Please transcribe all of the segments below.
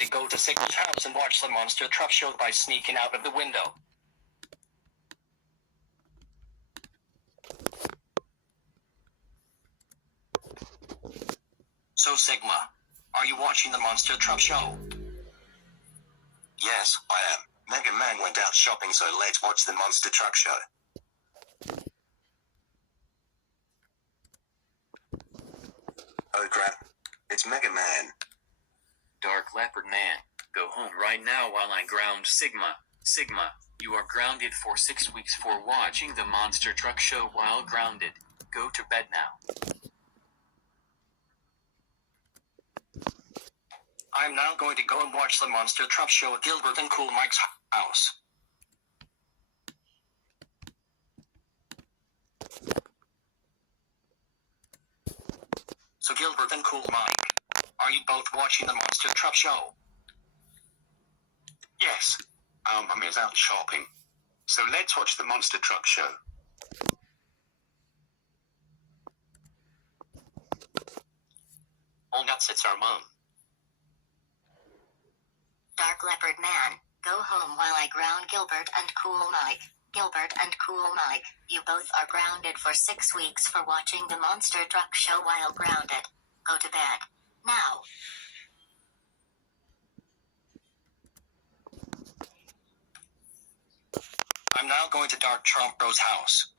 to go to Sigma's house and watch the monster truck show by sneaking out of the window. So Sigma, are you watching the monster truck show? Yes, I am. Mega Man went out shopping, so let's watch the monster truck show. Oh crap, it's Mega Man. Dark Leopard Man, go home right now while I ground Sigma. Sigma, you are grounded for 6 weeks for watching the monster truck show while grounded. Go to bed now. I'm now going to go and watch the monster truck show at Gilbert and Cool Mike's house. So Gilbert and Cool Mike, are you both watching the monster truck show? Yes, our mum is out shopping, so let's watch the monster truck show. Oh nuts, it's our mom. Dark Leopard Man, go home while I ground Gilbert and Cool Mike. Gilbert and Cool Mike, you both are grounded for 6 weeks for watching the monster truck show while grounded. Go to bed now. I'm now going to Dark Chomp Bro's house.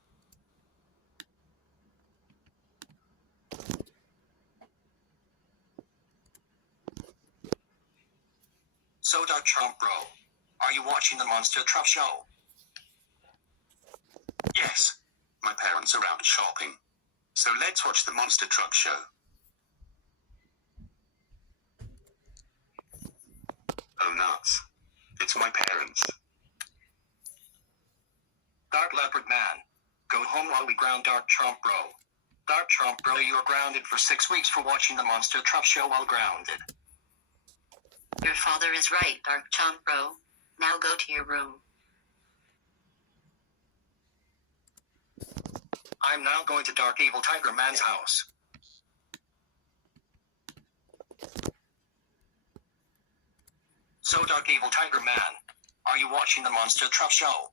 So Dark Chomp Bro, are you watching the monster truck show? Yes, my parents are out shopping, so let's watch the monster truck show. Oh nuts, it's my parents. Dark Leopard Man, go home while we ground Dark Chomp Bro. Dark Chomp Bro, you are grounded for 6 weeks for watching the monster truck show while grounded. Your father is right, Dark Chomp Bro. Now go to your room. I'm now going to Dark Evil Tiger Man's house. So Dark Evil Tiger Man, are you watching the monster truck show?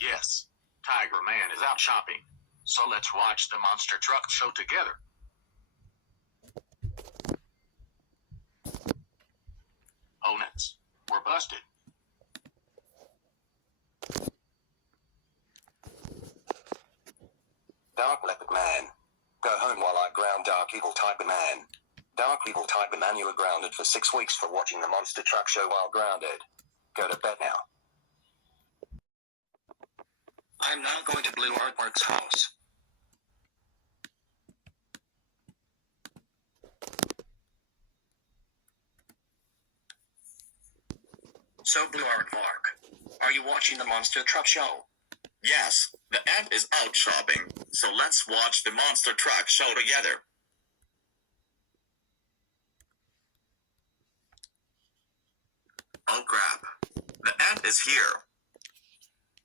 Yes, Tiger Man is out shopping, so let's watch the monster truck show together. Oh nuts, we're busted. Dark Leopard Man, go home while I ground Dark Evil Tiger Man. Dark Evil Tiger Man, you are grounded for 6 weeks for watching the monster truck show while grounded. Go to bed now. I'm now going to Blue Aardvark's house. So Blue Aardvark, are you watching the monster truck show? Yes, the ant is out shopping, so let's watch the monster truck show together. Oh crap, the ant is here.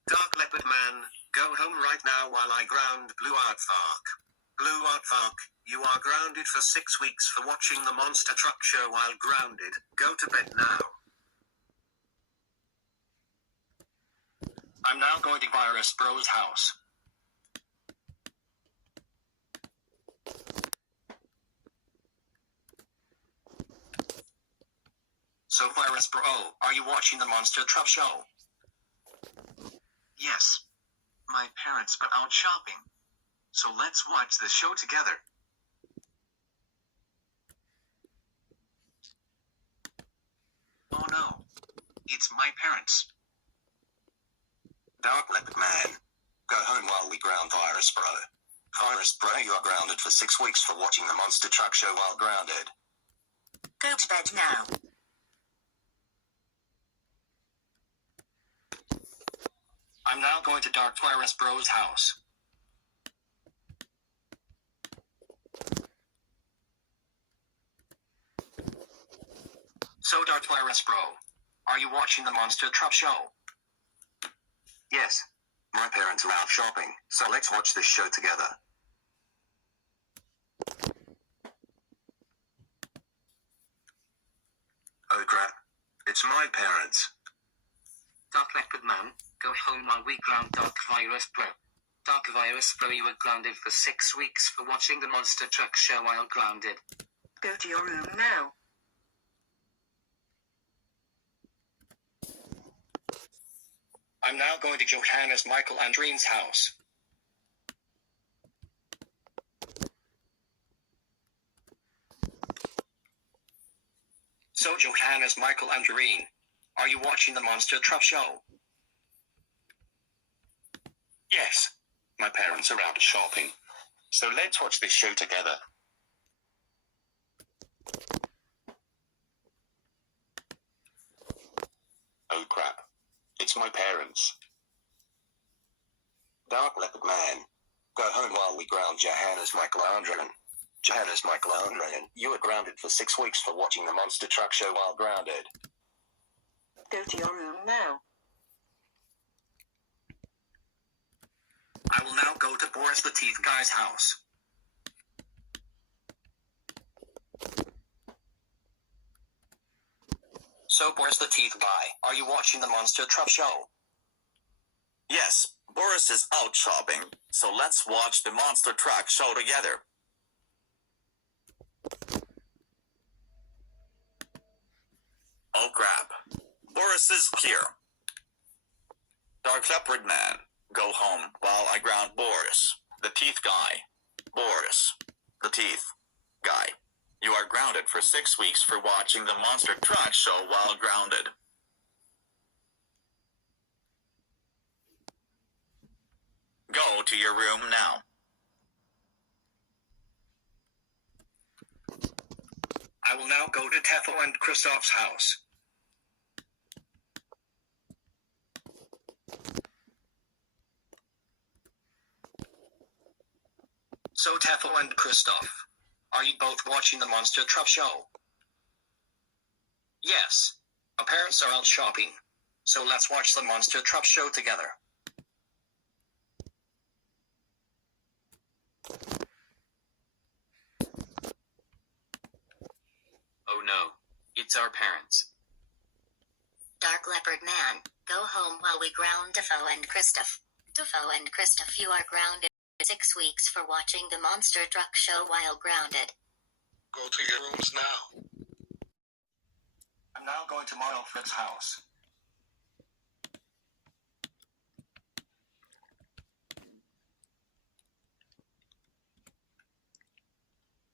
Dark Leopard Man, go home right now while I ground Blue Aardvark. Blue Aardvark, you are grounded for 6 weeks for watching the monster truck show while grounded. Go to bed now. I'm now going to Virus Bro's house. So Virus Bro, are you watching the monster truck show? Yes, my parents are out shopping, so let's watch the show together. Oh no, it's my parents. Dark Leopard Man, go home while we ground Virus Bro. Virus Bro, you are grounded for 6 weeks for watching the monster truck show while grounded. Go to bed now. I'm now going to Dark Virus Bro's house. So Dark Virus Bro, are you watching the monster truck show? Yes, my parents are out shopping, so let's watch this show together. Oh crap. my parents. Dark Leopard Man, go home while we ground Dark Virus Bro. Dark Virus Bro, you were grounded for 6 weeks for watching the Monster Truck Show while grounded. Go to your room now. I'm now going to Johannes, Michael, Andrean's house. So Johannes, Michael, Andrean, are you watching the Monster Truck Show? Yes, my parents are out shopping, so let's watch this show together. Oh crap, it's my parents. Dark Leopard Man, go home while we ground Johannes, Michael, Andrean. Johannes, Michael, Andrean, you were grounded for 6 weeks for watching the Monster Truck Show while grounded. Go to your room now. I will now go to Boris the Teeth Guy's house. So Boris the Teeth Guy, are you watching the Monster Truck Show? Yes, Boris is out shopping, so let's watch the Monster Truck Show together. Oh crap, Boris is here. Dark Leopard Man, go home while I ground Boris, the Teeth Guy. Boris, the Teeth Guy, you are grounded for 6 weeks for watching the Monster Truck Show while grounded. Go to your room now. I will now go to Topho and Kristaf's house. So Topho and Kristaf, are you both watching the Monster Truck Show? Yes. Our parents are out shopping, so let's watch the Monster Truck Show together. Oh no, it's our parents. Dark Leopard Man, go home while we ground Topho and Kristaf. Topho and Kristaf, you are grounded for 6 weeks for watching the Monster Truck Show while grounded. Go to your rooms now. I'm now going to Miao's house.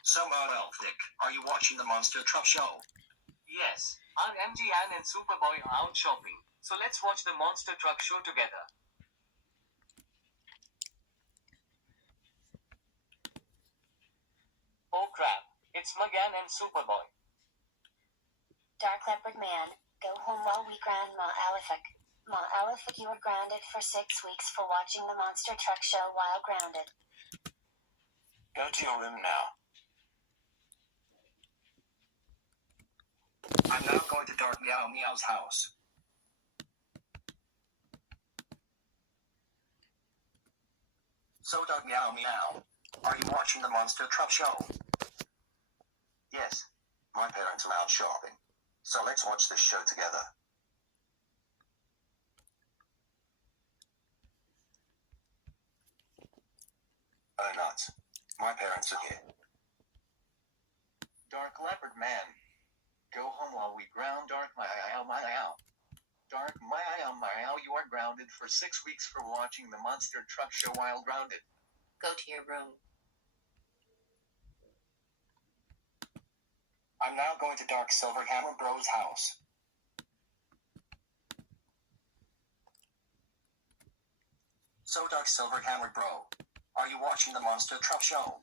So Alefa'ak, are you watching the Monster Truck Show? Yes, our Andrean and Superboy are out shopping, so let's watch the Monster Truck Show together. Oh crap, it's Magan and Superboy. Dark Leopard Man, go home while we ground alefa'ak. Alefa'ak, you are grounded for 6 weeks for watching the Monster Truck Show while grounded. Go to your room now. I'm now going to Dark Miao's house. So Dark Miao, are you watching the Monster Truck Show? Yes, my parents are out shopping, so let's watch this show together. Oh nuts, my parents are here. Dark Leopard Man, go home while we ground Dark Miao. Dark Miao, you are grounded for 6 weeks for watching the Monster Truck Show while grounded. Go to your room. I'm now going to Dark Silverhammer Bro's house. So Dark Silverhammer Bro, are you watching the Monster Truck Show?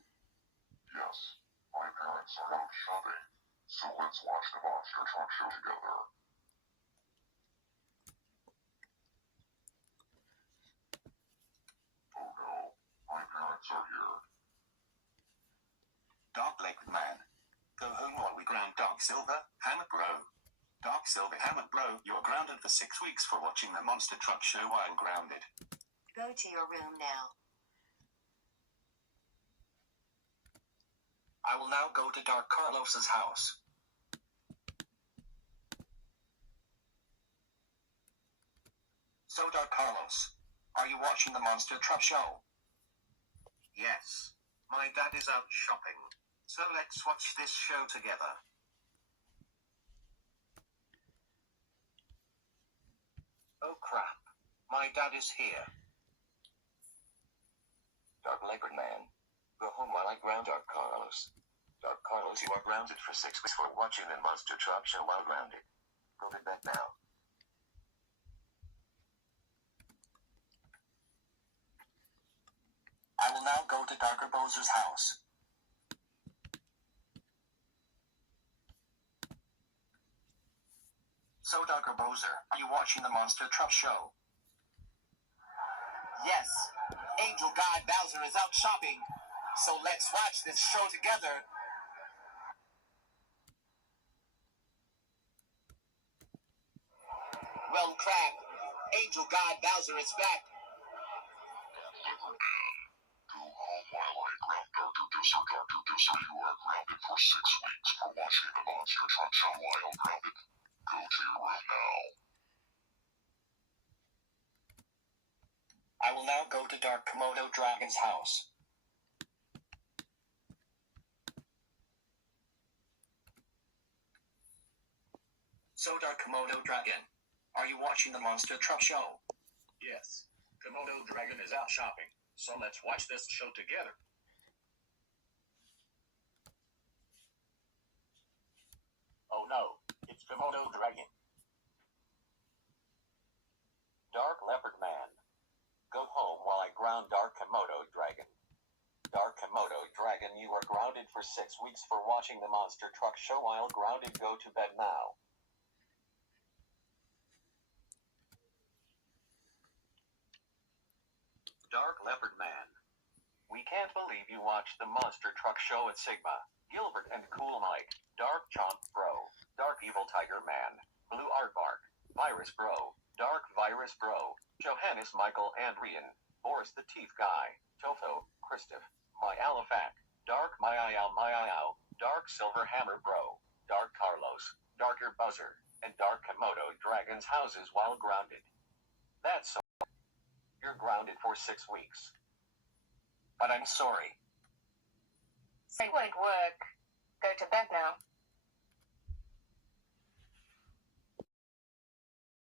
Yes, my parents are out shopping, so let's watch the Monster Truck Show together. Oh no, my parents are here. Dark Leopard Man, go home while we ground Dark Silverhammer Bro. Dark Silverhammer Bro, you're grounded for 6 weeks for watching the Monster Truck Show while grounded. Go to your room now. I will now go to Dark Carlos's house. Dark Carlos. Are you watching the Monster Truck Show? Yes. My dad is out shopping. So let's watch this show together. Oh crap. My dad is here. Dark Leopard Man. Go home while I ground Dark Carlos. Dark Carlos, you are grounded for 6 weeks for watching the Monster Truck Show while grounded. Go to bed now. I will now go to Darker Bowser's house. So, Darker Bowser, are you watching the Monster Truck Show? Yes. Angel God Bowser is out shopping. So let's watch this show together. Well, crap. Angel God Bowser is back. Go home while I ground Darker Bowser. Darker Bowser, you are grounded for 6 weeks for watching the Monster Truck Show while grounded. Go to your room now. I will now go to Dark Komodo Dragon's house. So, Dark Komodo Dragon, are you watching the Monster Truck Show? Yes. Komodo Dragon is out shopping. So let's watch this show together. Oh no, it's Komodo Dragon. Dark Leopard Man. Go home while I ground Dark Komodo Dragon. Dark Komodo Dragon, you are grounded for 6 weeks for watching the Monster Truck Show while grounded. Go to bed now. Dark Leopard Man. We can't believe you watched the Monster Truck Show at Sigma. Gilbert and Cool Mike. Dark Chomp Bro. Dark Evil Tiger Man. Blue Aardvark. Virus Bro. Dark Virus Bro. Johannes Michael Andrean. Boris the Teeth Guy. Topho. Kristaf. My alefa'ak. Dark Miao. Dark Silver Hammer Bro. Dark Carlos. Darker Buzzer. And Dark Komodo Dragon's houses while grounded. That's so. You're grounded for 6 weeks. But I'm sorry. It won't work. Go to bed now.